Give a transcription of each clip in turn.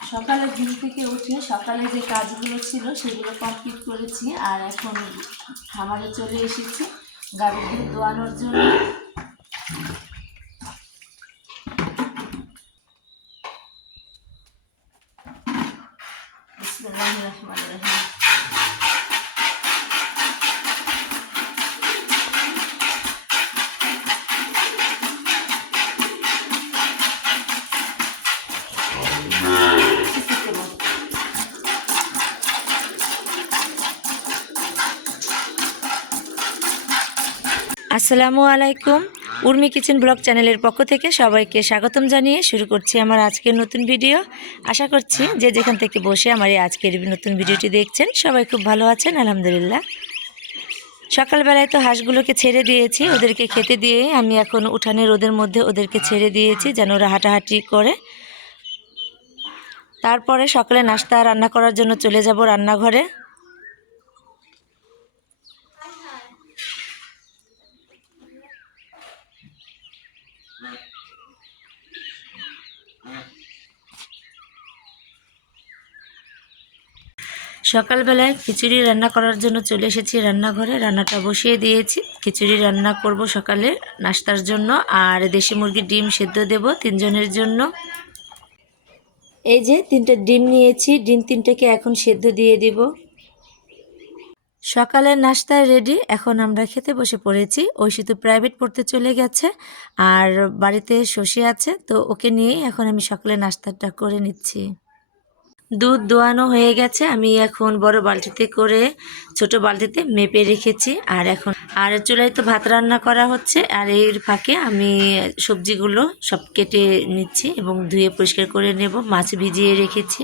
সকালে ঘুম থেকে উঠে সকালে যে কাজগুলো ছিল সেগুলো কমপ্লিট করেছি আর এখন খামারে চলে এসেছি গাড়ির দুধ দোয়ানোর জন্য রহমান। আসসালামু আলাইকুম। উর্মি কিচেন ব্লগ চ্যানেলের পক্ষ থেকে সবাইকে স্বাগতম জানিয়ে শুরু করছি আমার আজকের নতুন ভিডিও। আশা করছি যে যেখান থেকে বসে আমার এই আজকের নতুন ভিডিওটি দেখছেন, সবাই খুব ভালো আছেন, আলহামদুলিল্লাহ। সকালবেলায় তো হাঁসগুলোকে ছেড়ে দিয়েছি, ওদেরকে খেতে দিয়ে আমি এখন উঠানে রোদের মধ্যে ওদেরকে ছেড়ে দিয়েছি, যেন ওরা হাঁটাহাঁটি করে। তারপরে সকালে নাস্তা রান্না করার জন্য চলে যাব রান্নাঘরে। সকালবেলায় খিচুড়ি রান্না করার জন্য চলে এসেছি রান্নাঘরে। রান্নাটা বসিয়ে দিয়েছি। খিচুড়ি রান্না করব সকালে নাস্তার জন্য। আর দেশি মুরগির ডিম সেদ্ধ দেব তিনজনের জন্য। এই যে তিনটা ডিম নিয়েছি, ডিম তিনটাকে এখন সেদ্ধ দিয়ে দিব। সকালের নাস্তা রেডি এখন আমরা খেতে বসে পড়েছি। ঐশী তো প্রাইভেট পড়তে চলে গেছে, আর বাড়িতে শশী আছে, তো ওকে নিয়েই এখন আমি সকালে নাস্তাটা করে নিচ্ছি। দুধ দোয়ানো হয়ে গেছে। আমি এখন বড় বালতিতে করে ছোট বালতিতে মেপে রেখেছি। আর এখন আর চুলায় তো ভাত রান্না করা হচ্ছে। আর এর ফাঁকে আমি সবজিগুলো সব কেটে নিচ্ছি এবং ধুয়ে পরিষ্কার করে নেব। মাছ ভিজিয়ে রেখেছি।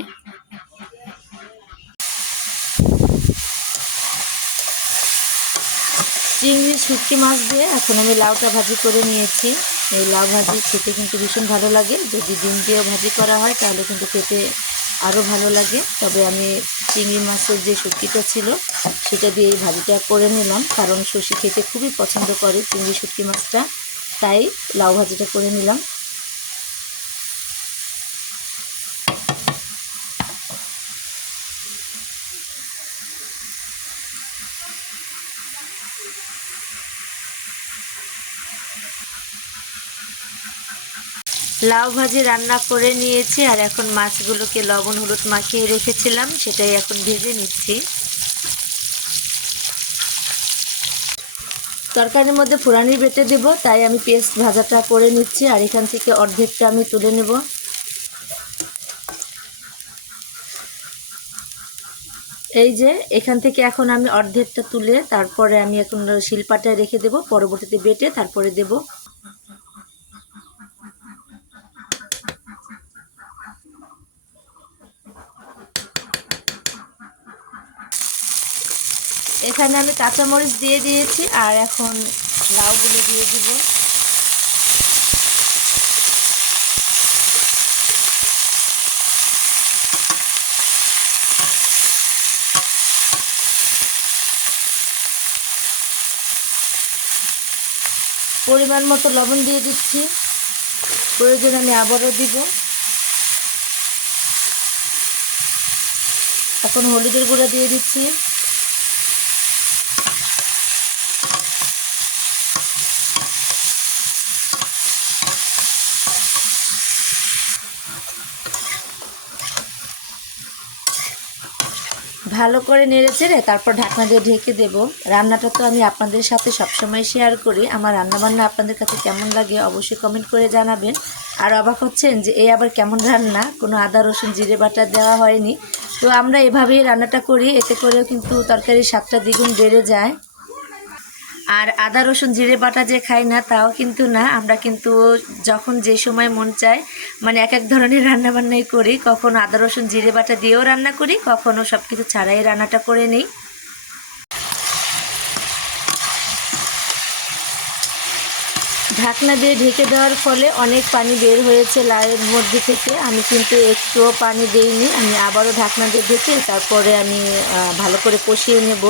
চিংড়ি, শুটকি মাছ দিয়ে এখন আমি লাউটা ভাজি করে নিয়েছি। এই লাউ ভাজি খেতে কিন্তু ভীষণ ভালো লাগে। যদি ডিম দিয়েও ভাজি করা হয়, তাহলে কিন্তু খেতে আরও ভালো লাগে। তবে আমি চিংড়ি মাছের যে শুটকিটা ছিল, সেটা দিয়ে এই ভাজিটা করে নিলাম। কারণ শশী খেতে খুবই পছন্দ করে চিংড়ি শুটকি মাছটা। তাই লাউ ভাজিটা করে নিলাম। লাউ ভাজি রান্না করে নিয়েছি আর এখন মাছগুলোকে লবণ হলুদ মাখিয়ে রেখেছিলাম, সেটাই এখন ভেজে নিচ্ছি। তরকারির মধ্যে ফুরানি বেটে দেব, তাই আমি পেস্ট ভাজাটা করে নিচ্ছি আর এখান থেকে অর্ধেকটা আমি তুলে নেব। এই যে, এখান থেকে এখন আমি অর্ধেকটা তুলে তারপরে আমি এখন শিলপাটায় রেখে দেব, পরবর্তীতে বেটে তারপরে দেব। এখানে আমি কাঁচামরিচ দিয়ে দিয়েছি আর এখন লাউগুলো দিয়ে দিব। পরিমাণ মতো লবণ দিয়ে দিচ্ছি। প্রয়োজন আমি আবারও দিব। এখন হলুদের গুঁড়া দিয়ে দিচ্ছি। ভালো করে নেড়ে চেড়ে তারপর ঢাকনা দিয়ে ঢেকে দেব। রান্নাটা তো আমি আপনাদের সাথে সবসময় শেয়ার করি। আমার রান্নাবান্না আপনাদের কাছে কেমন লাগে অবশ্যই কমেন্ট করে জানাবেন। আর অবাক হচ্ছেন যে এই আবার কেমন রান্না? কোনো আদা, রসুন, জিরে বাটা দেওয়া হয়নি। তো আমরা এভাবেই রান্নাটা করি। এতে করেও কিন্তু তরকারির স্বাদটা দ্বিগুণ বেড়ে যায়। আর আদা, রসুন, জিরে বাটা যে খাই না, তাও কিন্তু না। আমরা কিন্তু যখন যে সময় মন চায় মানে এক এক ধরনের রান্না বান্নাই করি, কখনো আদা, রসুন, জিরে বাটা দিয়েও রান্না করি, কখনো সব কিছু ছাড়াই রান্নাটা করে নিই। ঢাকনা দিয়ে ঢেকে দেওয়ার ফলে অনেক পানি বের হয়েছে লাউয়ের মধ্যে থেকে। আমি কিন্তু একটুও পানি দেইনি। আমি আবারও ঢাকনা দিয়ে ঢেকে তারপরে আমি ভালো করে কষিয়ে নেব।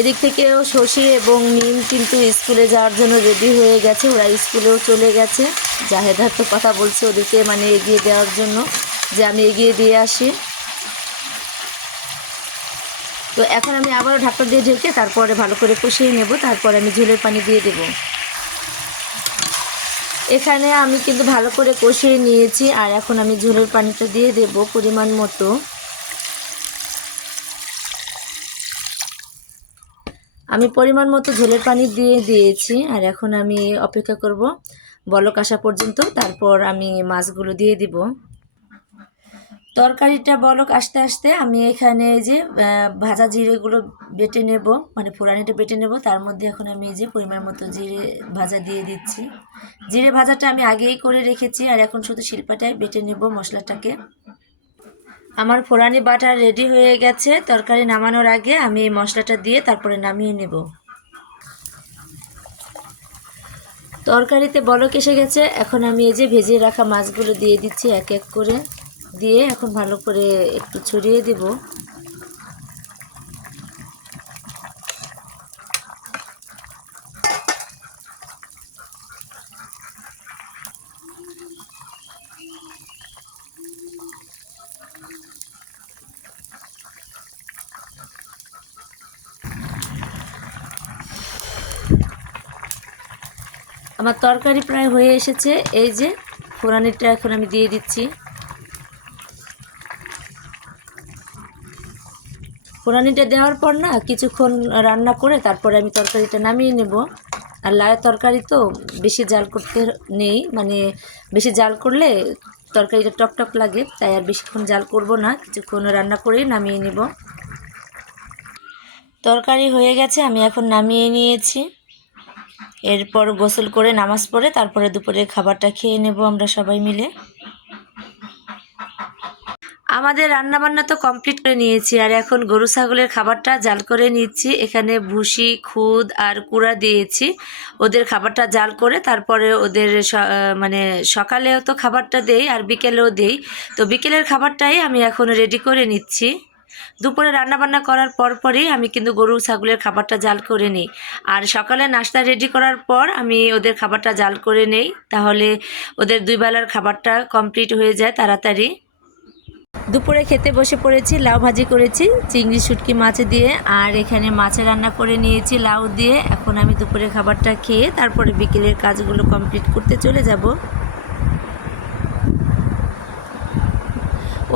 এদিক থেকেও শশী এবং মিম কিন্তু স্কুলে যাওয়ার জন্য রেডি হয়ে গেছে। ওরা স্কুলেও চলে গেছে। জাহেদার তো কথা বলছে ওদেরকে মানে এগিয়ে দেওয়ার জন্য যে আমি এগিয়ে দিয়ে আসি। তো এখন আমি আবারও ঢাকা দিয়ে ঢেকে তারপরে ভালো করে কষিয়ে নেব। তারপরে আমি ঝোলের পানি দিয়ে দেব। এখানে আমি কিন্তু ভালো করে কষিয়ে নিয়েছি আর এখন আমি ঝোলের পানিটা দিয়ে দেব পরিমাণ মতো। আমি পরিমাণ মতো ঝোলের পানি দিয়ে দিয়েছি, আর এখন আমি অপেক্ষা করব বলক আসা পর্যন্ত, তারপর আমি মাছগুলো দিয়ে দিব। তরকারিটা বলক আসতে আসতে আমি এখানে এই যে ভাজা জিরেগুলো বেটে নেব মানে ফোড়ানিটা বেটে নেব, তার মধ্যে এখন আমি এই যে পরিমাণ মতো জিরে ভাজা দিয়ে দিচ্ছি। জিরে ভাজাটা আমি আগেই করে রেখেছি, আর এখন শুধু শিল্পাটায় বেটে নেব মশলাটাকে। আমার ফোড়ানি বাটার রেডি হয়ে গেছে, তরকারি নামানোর আগে আমি এই মশলাটা দিয়ে তারপরে নামিয়ে নেব। তরকারিতে বলক এসে গেছে, এখন আমি এই যে ভেজে রাখা মাছগুলো দিয়ে দিচ্ছি এক এক করে, দিয়ে এখন ভালো করে একটু ছড়িয়ে দেব। আমার তরকারি প্রায় হয়ে এসেছে। এই যে ফোড়ানিটা এখন আমি দিয়ে দিচ্ছি। ফোড়ানিটা দেওয়ার পর না কিছুক্ষণ রান্না করে তারপরে আমি তরকারিটা নামিয়ে নেব। আর লায়ের তরকারি তো বেশি জাল করতে নেই মানে বেশি জাল করলে তরকারিটা টকটক লাগে, তাই আর বেশিক্ষণ জাল করব না, কিছুক্ষণ রান্না করেই নামিয়ে নেব। তরকারি হয়ে গেছে, আমি এখন নামিয়ে নিয়েছি। এরপর গোসল করে নামাজ পড়ে তারপরে দুপুরে খাবারটা খেয়ে নেব আমরা সবাই মিলে। আমাদের রান্না বান্না তো কমপ্লিট করে নিয়েছি আর এখন গরু, ছাগলের খাবারটা জাল করে নিচ্ছি। এখানে ভুসি, খুদ আর কুড়া দিয়েছি। ওদের খাবারটা জাল করে তারপরে ওদের মানে সকালেও তো খাবারটা দেই আর বিকেলেও দেই। তো বিকেলের খাবারটাই আমি এখন রেডি করে নিচ্ছি। দুপুরে রান্নাবান্না করার পরপরই আমি কিন্তু গরু, ছাগলের খাবারটা জাল করে নিই। আর সকালে নাস্তা রেডি করার পর আমি ওদের খাবারটা জাল করে নেই। তাহলে ওদের দুই বেলার খাবারটা কমপ্লিট হয়ে যায় তাড়াতাড়ি। দুপুরে খেতে বসে পড়েছি, লাউ ভাজি করেছি, চিংড়ি, শুটকি মাছ দিয়ে, আর এখানে মাছের রান্না করে নিয়েছি লাউ দিয়ে। এখন আমি দুপুরে খাবারটা খেয়ে তারপরে বিকেলের কাজগুলো কমপ্লিট করতে চলে যাব।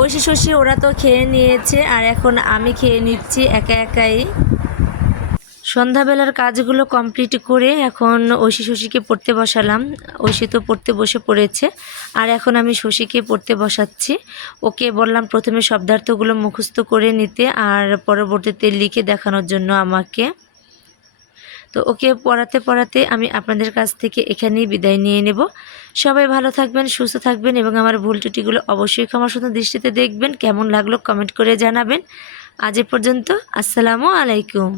ঐশী শশী, ওরা তো খেয়ে নিয়েছে, আর এখন আমি খেয়ে নিচ্ছি একা একাই। সন্ধ্যাবেলার কাজগুলো কমপ্লিট করে এখন ঐশী শশীকে পড়তে বসালাম। ঐশী তো পড়তে বসে পড়েছে, আর এখন আমি শশীকে পড়তে বসাচ্ছি। ওকে বললাম প্রথমে শব্দার্থগুলো মুখস্থ করে নিতে, আর পরবর্তীতে লিখে দেখানোর জন্য আমাকে। তো ওকে পড়াতে পড়াতে আমি আপনাদের কাছ থেকে এখানেই বিদায় নিয়ে নেব। সবাই ভালো থাকবেন, সুস্থ থাকবেন এবং আমার ভুল ত্রুটিগুলো অবশ্যই ক্ষমা সুন্দর দৃষ্টিতে দেখবেন। কেমন লাগল কমেন্ট করে জানাবেন। আজ এ পর্যন্ত, আসসালামু আলাইকুম।